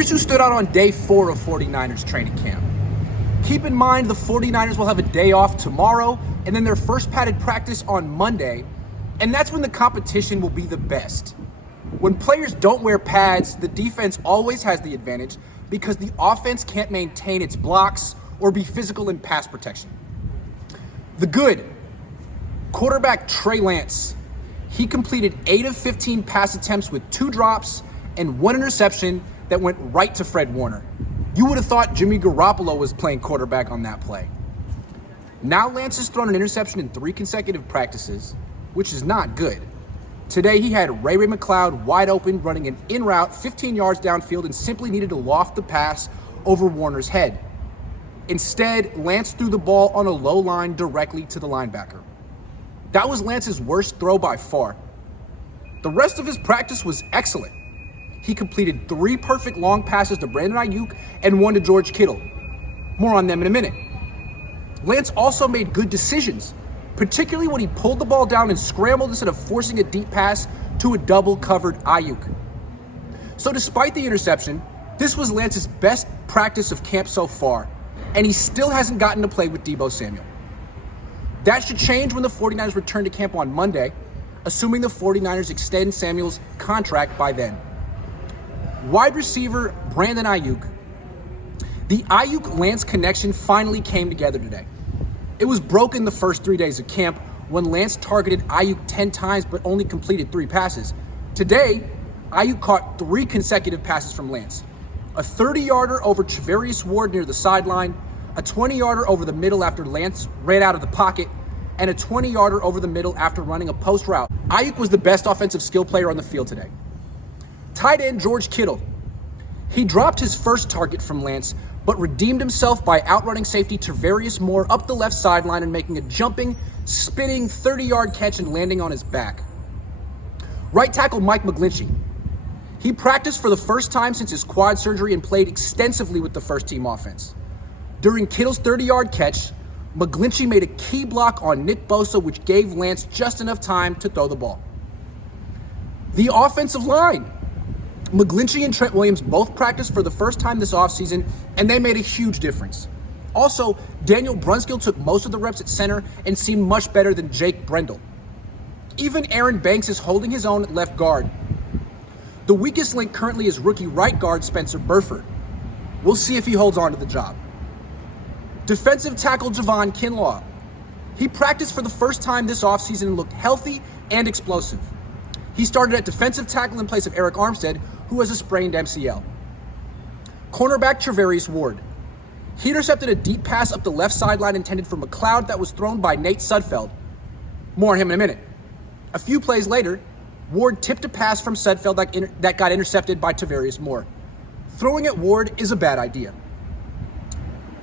Here's who stood out on day 4 of 49ers training camp. Keep in mind the 49ers will have a day off tomorrow and then their first padded practice on Monday, and that's when the competition will be the best. When players don't wear pads, the defense always has the advantage because the offense can't maintain its blocks or be physical in pass protection. The good, quarterback Trey Lance. He completed 8 of 15 pass attempts with 2 drops and 1 interception that went right to Fred Warner. You would have thought Jimmy Garoppolo was playing quarterback on that play. Now Lance has thrown an interception in 3 consecutive practices, which is not good. Today he had Ray McLeod wide open, running an in route 15 yards downfield and simply needed to loft the pass over Warner's head. Instead, Lance threw the ball on a low line directly to the linebacker. That was Lance's worst throw by far. The rest of his practice was excellent. He completed 3 perfect long passes to Brandon Ayuk and 1 to George Kittle. More on them in a minute. Lance also made good decisions, particularly when he pulled the ball down and scrambled instead of forcing a deep pass to a double-covered Ayuk. So despite the interception, this was Lance's best practice of camp so far, and he still hasn't gotten to play with Deebo Samuel. That should change when the 49ers return to camp on Monday, assuming the 49ers extend Samuel's contract by then. Wide receiver Brandon Ayuk. The Ayuk-Lance connection finally came together today. It was broken the first 3 days of camp when Lance targeted Ayuk 10 times but only completed 3 passes. Today, Ayuk caught 3 consecutive passes from Lance. A 30-yarder over Charvarius Ward near the sideline, a 20-yarder over the middle after Lance ran out of the pocket, and a 20-yarder over the middle after running a post route. Ayuk was the best offensive skill player on the field today. Tight end George Kittle. He dropped his first target from Lance, but redeemed himself by outrunning safety Tarvarius Moore up the left sideline and making a jumping, spinning 30-yard catch and landing on his back. Right tackle Mike McGlinchey. He practiced for the first time since his quad surgery and played extensively with the first-team offense. During Kittle's 30-yard catch, McGlinchey made a key block on Nick Bosa, which gave Lance just enough time to throw the ball. The offensive line. McGlinchey and Trent Williams both practiced for the first time this offseason, and they made a huge difference. Also, Daniel Brunskill took most of the reps at center and seemed much better than Jake Brendel. Even Aaron Banks is holding his own at left guard. The weakest link currently is rookie right guard Spencer Burford. We'll see if he holds on to the job. Defensive tackle Javon Kinlaw. He practiced for the first time this offseason and looked healthy and explosive. He started at defensive tackle in place of Eric Armstead, who has a sprained MCL. Cornerback Charvarius Ward. He intercepted a deep pass up the left sideline intended for McLeod that was thrown by Nate Sudfeld. More on him in a minute. A few plays later, Ward tipped a pass from Sudfeld that got intercepted by Tarvarius Moore. Throwing at Ward is a bad idea.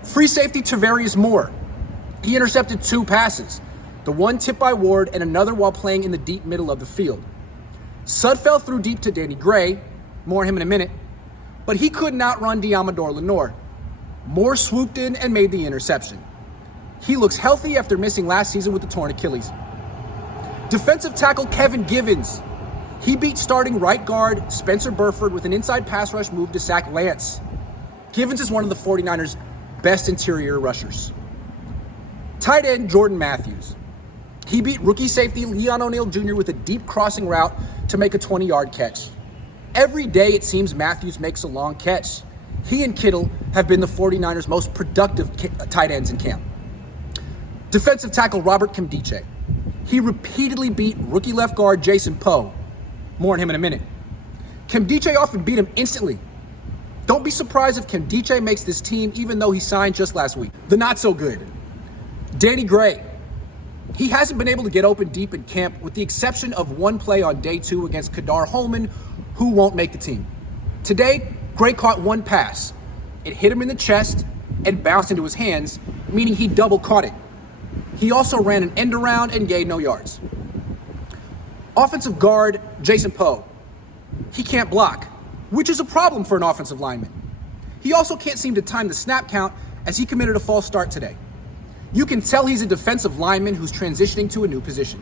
Free safety Tarvarius Moore. He intercepted 2 passes, the one tipped by Ward and another while playing in the deep middle of the field. Sudfeld threw deep to Danny Gray. More on him in a minute. But he couldn't outrun Deommodore Lenoir. Moore swooped in and made the interception. He looks healthy after missing last season with the torn Achilles. Defensive tackle Kevin Givens. He beat starting right guard Spencer Burford with an inside pass rush move to sack Lance. Givens is one of the 49ers' best interior rushers. Tight end Jordan Matthews. He beat rookie safety Leon O'Neal Jr. with a deep crossing route to make a 20-yard catch. Every day it seems Matthews makes a long catch. He and Kittle have been the 49ers' most productive tight ends in camp. Defensive tackle Robert Nkemdiche. He repeatedly beat rookie left guard Jason Poe. More on him in a minute. Nkemdiche often beat him instantly. Don't be surprised if Nkemdiche makes this team even though he signed just last week. The not so good. Danny Gray. He hasn't been able to get open deep in camp with the exception of one play on day 2 against Kadar Holman, who won't make the team. Today, Gray caught 1 pass. It hit him in the chest and bounced into his hands, meaning he double caught it. He also ran an end around and gained no yards. Offensive guard Jason Poe. He can't block, which is a problem for an offensive lineman. He also can't seem to time the snap count as he committed a false start today. You can tell he's a defensive lineman who's transitioning to a new position.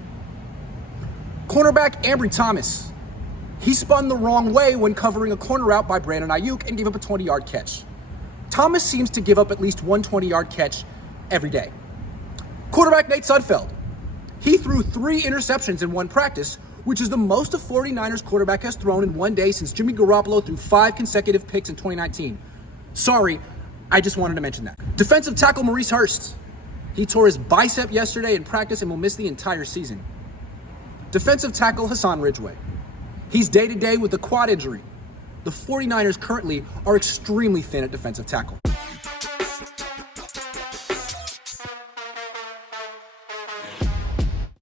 Cornerback Ambry Thomas. He spun the wrong way when covering a corner route by Brandon Ayuk and gave up a 20-yard catch. Thomas seems to give up at least one 20-yard catch every day. Quarterback Nate Sudfeld. He threw 3 interceptions in one practice, which is the most a 49ers quarterback has thrown in one day since Jimmy Garoppolo threw 5 consecutive picks in 2019. Sorry, I just wanted to mention that. Defensive tackle Maurice Hurst. He tore his bicep yesterday in practice and will miss the entire season. Defensive tackle Hassan Ridgeway. He's day-to-day with a quad injury. The 49ers currently are extremely thin at defensive tackle.